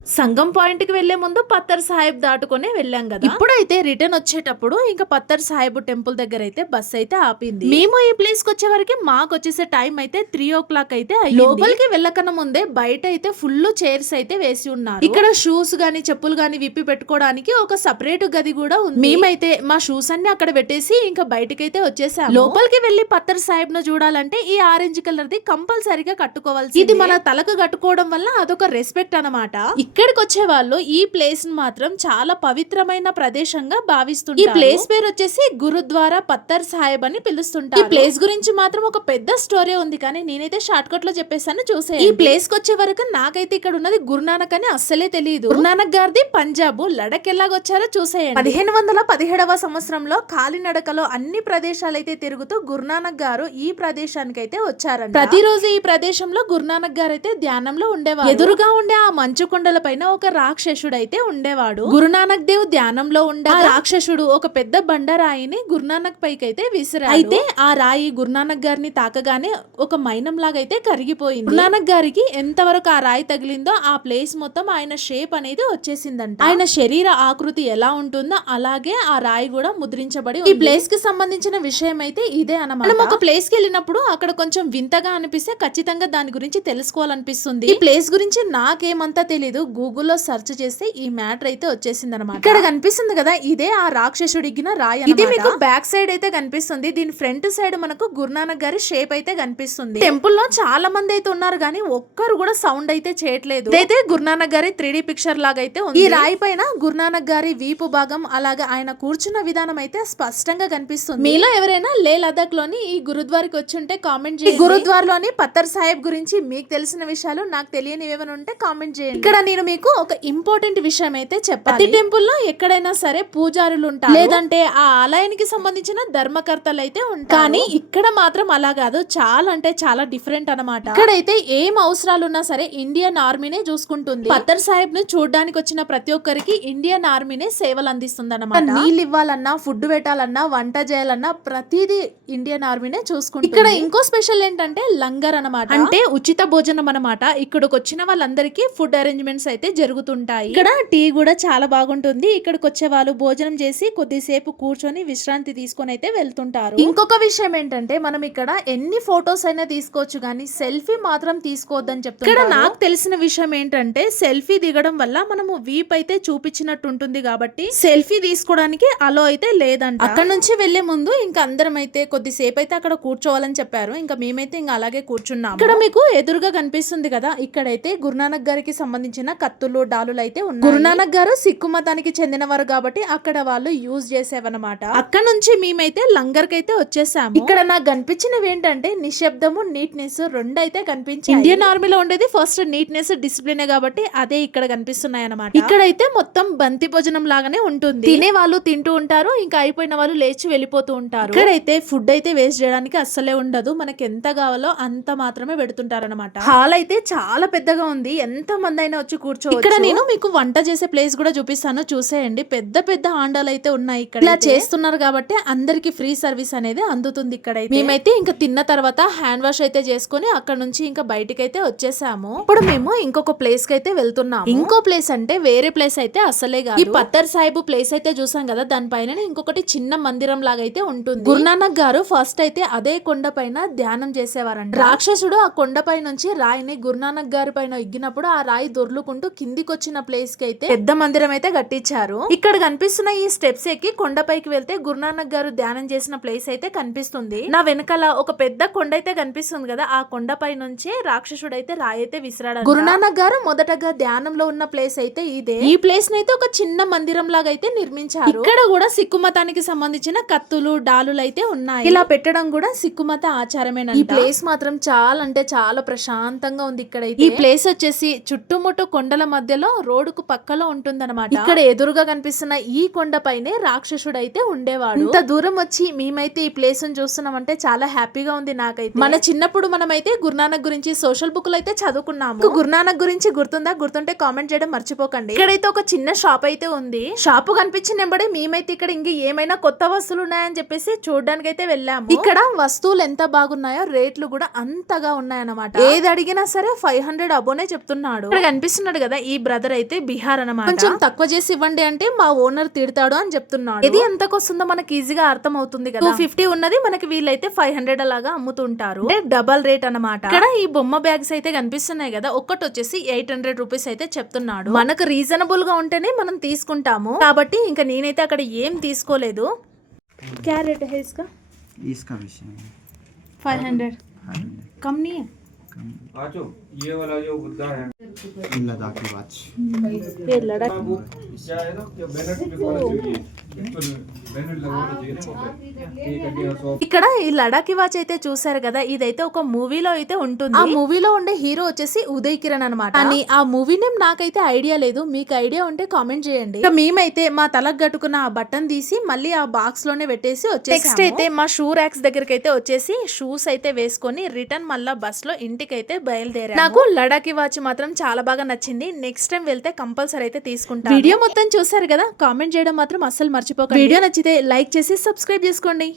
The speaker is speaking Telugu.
సంగం పాయింట్ కి వెళ్లే ముందు పత్తర్ సాహిబ్ దాటుకునే వెళ్ళాం కదా. ఇప్పుడైతే రిటర్న్ వచ్చేటప్పుడు ఇంకా పత్తర్ సాహిబ్ టెంపుల్ దగ్గర అయితే బస్ అయితే ఆపింది. మేము ఈ ప్లేస్ కి వచ్చే వరకు మాకు వచ్చేసే టైం అయితే 3 o'clock అయితే అయ్యింది. లోపలికి వెళ్ళకన్నా ముందే బయట అయితే ఫుల్ చైర్స్ అయితే వేసి ఉన్నారు. ఇక్కడ షూస్ గానీ చెప్పులు గానీ విప్పి పెట్టుకోవడానికి ఒక సపరేట్ గది కూడా ఉంది. మేమైతే మా షూస్ అన్ని అక్కడ పెట్టేసి ఇంకా బయటకైతే వచ్చేసాము. లోపలికి వెళ్లి పత్తర్ సాహిబ్ ను చూడాలంటే ఈ ఆరెంజ్ కలర్ ది కంపల్సరీగా కట్టుకోవాల్సి. ఇది మన తలకు కట్టుకోవడం వల్ల అదొక రెస్పెక్ట్ అన్నమాట. ఇక్కడికి వచ్చే వాళ్ళు ఈ ప్లేస్ మాత్రం చాలా పవిత్రమైన ప్రదేశంగా భావిస్తుంటారు. ఈ ప్లేస్ పేరు వచ్చేసి గురుద్వారా పత్తర్ సాహిబ్ అని పిలుస్తుంటారు. ఈ ప్లేస్ గురించి మాత్రం ఒక పెద్ద స్టోరీ ఉంది, కానీ నేనైతే షార్ట్ కట్ లో చెప్పేసాను చూసే. ఈ ప్లేస్ కి వచ్చే వరకు నాకైతే ఇక్కడ ఉన్నది గురునానక్ అని అస్సలే తెలియదు. గురునానక్ గారిది పంజాబ్ లడక్ ఎలాగొచ్చారో చూసేయండి. 1517వ సంవత్సరంలో కాలినడకలో అన్ని ప్రదేశాలు అయితే తిరుగుతూ గురునానక్ గారు ఈ ప్రదేశానికి అయితే వచ్చారంట. ప్రతిరోజు ఈ ప్రదేశంలో గురునానక్ గారు అయితే ధ్యానంలో ఉండేవారు. ఎదురుగా ఉండే ఆ మంచు కొండల పైన ఒక రాక్షసుడు అయితే ఉండేవాడు. గురునానక్ దేవ్ ధ్యానంలో ఉండే రాక్షసుడు ఒక పెద్ద బండరాయిని గురునానక్ పైకి అయితే విసిరాడు. అయితే ఆ రాయి గురునానక్ గారిని తాకగానే ఒక మైనం లాగా అయితే కరిగిపోయింది. గురునానక్ గారికి ఎంతవరకు ఆ రాయి తగిలిందో ఆ ప్లేస్ మొత్తం ఆయన షేప్ అనేది వచ్చేసిందంట. ఆయన శరీర ఆకృతి ఎలా ఉంటుందో అలాగే ఆ రాయి కూడా ముద్రించబడి. ఈ ప్లేస్ కి సంబంధించిన విషయం అయితే ఇదే అన్నమాట. మనం ఒక ప్లేస్ కి వెళ్ళినప్పుడు అక్కడ కొంచెం వింతగా అనిపిస్తే ఖచ్చితంగా దాని గురించి తెలుసుకోవాలనిపిస్తుంది. ఈ ప్లేస్ గురించి నాకేమంతా తెలీదు, గూగుల్లో సెర్చ్ చేస్తే ఈ మ్యాటర్ అయితే వచ్చేసింది అనమాట. ఇక్కడ కనిపిస్తుంది కదా, ఇదే ఆ రాక్షసుడిగిన రాయి. ఇది మీకు బ్యాక్ సైడ్ అయితే కనిపిస్తుంది. దీని ఫ్రంట్ సైడ్ మనకు గురునానక్ గారి షేప్ అయితే కనిపిస్తుంది. టెంపుల్ లో చాలా మంది అయితే ఉన్నారు, కానీ ఒక్కరు కూడా సౌండ్ అయితే చేయట్లేదు. ఇదైతే గురునానక్ గారి 3D పిక్చర్ లాగా అయితే ఉంది. ఈ రాయి పైన గురునానక్ గారి వీపు భాగం అలాగే ఆయన కూర్చున్న విధానం అయితే స్పష్టంగా కనిపిస్తుంది. మీలో ఎవరైనా లే లదాఖ్ లోని ఈ గురుద్వారికి వచ్చి ఉంటే కామెంట్ చేయండి. గురుద్వార్ లోని పత్తర్ సాహిబ్ గురించి మీకు తెలిసిన విషయాలు, నాకు తెలియని ఏమైనా ఉంటే కామెంట్ చేయండి. ఇక్కడ నేను మీకు ఒక ఇంపార్టెంట్ విషయం అయితే చెప్పాలి. ప్రతి టెంపుల్ లో ఎక్కడైనా సరే పూజారులు ఉంటారు, లేదంటే ఆ ఆలయానికి సంబంధించిన ధర్మకర్తలు అయితే ఉంటారు. కానీ ఇక్కడ మాత్రం అలా కాదు, చాలా అంటే చాలా డిఫరెంట్ అన్నమాట. ఇక్కడైతే ఏం అవసరాలు ఉన్నా సరే ఇండియన్ ఆర్మీనే చూసుకుంటుంది. పత్తర్ సాహిబ్ ను చూడడానికి వచ్చిన ప్రతి ఒక్కరికి ఇండియన్ ఆర్మీనే సేవలు అందిస్తుంది అన్నమాట. నీళ్ళు ఇవ్వాలన్నా, ఫుడ్ పెట్టాలన్నా, వంట చేయాలన్నా ప్రతిదీ ఇండియన్ ఆర్మీనే చూసుకుంటుంది. ఇక్కడ ఇంకో స్పెషల్ ఏంటంటే లంగర్ అన్నమాట, అంటే ఉచిత భోజనం అన్నమాట. ఇక్కడికి వచ్చిన వాళ్ళందరికీ ఫుడ్ అరేంజ్మెంట్స్ అయితే జరుగుతుంటాయి. ఇక్కడ టీ కూడా చాలా బాగుంటుంది. ఇక్కడికి వచ్చే వాళ్ళు భోజనం చేసి కొద్దిసేపు కూర్చొని విశ్రాంతి తీసుకొని అయితే వెళ్తుంటారు. ఇంకొక విషయం ఏంటంటే మనం ఇక్కడ ఎన్ని ఫొటోస్ అయినా తీసుకోవచ్చు, కానీ సెల్ఫీ మాత్రం తీసుకోవద్దని చెప్తున్నారు. ఇక్కడ నాకు తెలిసిన విషయం ఏంటంటే సెల్ఫీ దిగడం వల్ల మనము వీప్ అయితే చూపించినట్టు ఉంటుంది, కాబట్టి సెల్ఫీ తీసుకోవడానికి అలో అయితే లేదంట. అక్కడ నుంచి వెళ్లే ముందు ఇంకా అందరం అయితే కొద్దిసేపు అయితే అక్కడ కూర్చోవాలని చెప్పారు. ఇంకా మేమైతే ఇంకా అలాగే కూర్చున్నాం. ఇక్కడ మీకు ఎదురుగా కనిపిస్తుంది కదా, ఇక్కడైతే గురునానక్ గారికి సంబంధించిన కత్తులు డాలులు అయితే ఉన్నాయి. గురునానక్ గారు సిక్కు మతానికి చెందినవారు కాబట్టి అక్కడ వాళ్ళు యూజ్ చేసేవన్నమాట. అక్కడ నుంచి మేమైతే లంగర్ కి అయితే వచ్చేసాము. ఇక్కడ నాకు కనిపించినవి ఏంటంటే నిశ్శబ్దము, నీట్నెస్ రెండు అయితే కనిపించాయి. ఇండియన్ ఆర్మీలో ఉండేది ఫస్ట్ నీట్నెస్, డిసిప్లిన్ కాబట్టి అదే ఇక్కడ కనిపిస్తున్నాయి అన్నమాట. ఇక్కడైతే మొత్తం బంతి భోజనం లాగానే ఉంటుంది. తినే వాళ్ళు తింటూ ఉంటారు, ఇంకా అయిపోయిన వాళ్ళు లేచి వెళ్ళిపోతూ ఉంటారు. ఇక్కడైతే ఫుడ్ అయితే వేస్ట్ చేయడానికి అస్సలే ఉండదు, మనకి ఎంత కావాలో అంత మాత్రమే పెడుతుంటారు అనమాట. హాల్ అయితే చాలా పెద్దగా ఉంది, ఎంత మంది అయినా వచ్చి కూర్చోవచ్చు. ఇక్కడ నేను మీకు వంట చేసే ప్లేస్ కూడా చూపిస్తాను, చూసేయండి. పెద్ద పెద్ద హాండాలు అయితే ఉన్నాయి. ఇక్కడ ఇలా చేస్తున్నారు కాబట్టి అందరికి ఫ్రీ సర్వీస్ అనేది అందుతుంది. ఇక్కడ మేమైతే ఇంకా తిన్న తర్వాత హ్యాండ్ వాష్ అయితే చేసుకుని అక్కడ నుంచి ఇంకా బయటికి అయితే వచ్చేసాము. ఇప్పుడు మేము ఇంకొక ప్లేస్ కి అయితే వెళ్తున్నాము. ఇంకో ప్లేస్ అంటే వేరే ప్లేస్ అయితే అసలే కాదు. ఈ పత్తర్ సాహిబ్ ప్లేస్ అయితే చూసాం కదా, దానిపైన ఇంకొకటి చిన్న మందిరం లాగా అయితే ఉంటుంది. గురునానక్ గారు ఫస్ట్ అయితే అదే కొండ పైన ధ్యానం చేసేవారంట. రాక్షసుడు ఆ కొండపై నుంచి రాయిని గురునానక్ గారి పైన ఎగ్గినప్పుడు ఆ రాయి దొర్లుకుంటూ కిందికి వచ్చిన ప్లేస్ కి అయితే పెద్ద మందిరం అయితే కట్టించారు. ఇక్కడ కనిపిస్తున్న ఈ స్టెప్స్ ఎక్కి కొండపైకి వెళ్తే గురునానక్ గారు ధ్యానం చేసిన ప్లేస్ అయితే కనిపిస్తుంది. నా వెనకాల ఒక పెద్ద కొండ అయితే కనిపిస్తుంది కదా, ఆ కొండపై నుంచే రాక్షసుడు అయితే రాయి అయితే విసిరాడు. గురునానక్ గారు మొదటగా ధ్యానంలో ఉన్న ప్లేస్ అయితే ఇదే. ఈ ప్లేస్ నైతే ఒక చిన్న మందిరం లాగా అయితే నిర్మించారు. ఇక్కడ కూడా సిక్కు మతానికి సంబంధించిన కత్తులు డాలులు అయితే ఉన్నాయి. ఇలా పెట్టడం కూడా సిక్కు మత ఆచారమేనంట. ఈ ప్లేస్ మాత్రం చాలా అంటే చాలా ప్రశాంతంగా ఉంది. ఇక్కడ ఈ ప్లేస్ వచ్చేసి చుట్టుముట్టు కొండల మధ్యలో రోడ్డుకు పక్కలో ఉంటుందన్నమాట. ఇక్కడ ఎదురుగా కనిపిస్తున్న ఈ కొండ పైనే రాక్షసుడు అయితే ఉండేవాడు. ఇంత దూరం వచ్చి మేమైతే ఈ ప్లేస్ ని చూస్తున్నామంటే చాలా హ్యాపీగా ఉంది నాకైతే. మన చిన్నప్పుడు మనమైతే గురునానక్ గురించి సోషల్ బుక్ అయితే చదువుకున్నాము. గురునానక్ గురించి గుర్తుందా? గుర్తుంటే కామెంట్ చేయడం మర్చిపోకండి. ఇక్కడైతే ఒక చిన్న షాప్ అయితే ఉంది. షాప్ కనిపించినప్పుడే మేమైతే ఇక్కడ ఇంక ఏమైనా కొత్త వస్తువులు ఉన్నాయని చెప్పేసి చూడడానికి అయితే వెళ్ళాము. ఇక్కడ వస్తువులు ఎంత బాగున్నాయో రేట్లు కూడా అంతగా ఉన్నాయన్నమాట. ఏది అడిగినా సరే 500 అబోనే చెప్తున్నాడు. ఇక్కడ కనిపిస్తున్న చూస్తున్నాడు కదా ఈ బ్రదర్ అయితే బీహార్ అన్నమాట. కొంచెం తక్కువ చేసి ఇవ్వండి అంటే మా ఓనర్ తిడతాడు అని చెప్తున్నాడు. ఇది ఎంతకు వస్తుందో మనకి ఈజీగా అర్థం అవుతుంది కదా. 250 ఉన్నది మనకి వీళ్ళైతే 500 అలాగా అమ్ముతుంటారు. అంటే డబల్ రేట్ అన్నమాట. ఇక్కడ ఈ బొమ్మ బ్యాగ్స్ అయితే కనిపిస్తున్నాయి కదా, ఒక్కటి వచ్చేసి 800 రూపీస్ అయితే చెప్తున్నాడు. మనకు రీజనబుల్ గా ఉంటేనే మనం తీసుకుంటాము కాబట్టి ఇంకా నేనైతే అక్కడ ఏం తీసుకోలేదు. క్యారెట్ है इसका इसका विषय 500 कम नहीं है. आजो ये वाला जो बुद्धा है लद्दाखी वॉच ये लड़ा वो क्या है ना कि बेनेट लिखवाना चाहिए एक्चुअल बेनेट लगवाना चाहिए ना ठीक है डियर सो ఇక్కడ ఈ లడాకి వాచ్ అయితే చూసారు కదా, ఇదైతే ఒక మూవీలో అయితే ఉంటుంది. ఆ మూవీలో ఉండే హీరో వచ్చేసి ఉదయ్ కిరణ్ అన్నమాట. కానీ ఆ మూవీ నేమ్ నాకైతే ఐడియా లేదు, మీకు ఐడియా ఉంటే కామెంట్ చేయండి. ఇక మేమైతే మా తలకు కట్టుకున్న ఆ బటన్ తీసి మళ్ళీ ఆ బాక్స్ లోనే పెట్టేసి వచ్చేసి నెక్స్ట్ అయితే మా షూ ర్యాక్స్ దగ్గరికి అయితే వచ్చేసి షూస్ అయితే వేసుకొని రిటర్న్ మళ్ళా బస్ లో ఇంటికి అయితే బయలుదేరా. నాకు లడాకి వాచ్ మాత్రం చాలా బాగా నచ్చింది. నెక్స్ట్ టైం వెళ్తే కంపల్సరీ అయితే తీసుకుంటా. వీడియో మొత్తం చూసారు కదా, కామెంట్ చేయడం మాత్రం అస్సలు మర్చిపోకండి. వీడియో నచ్చితే లైక్ చేసి సబ్స్క్రైబ్ చేసుకోండి.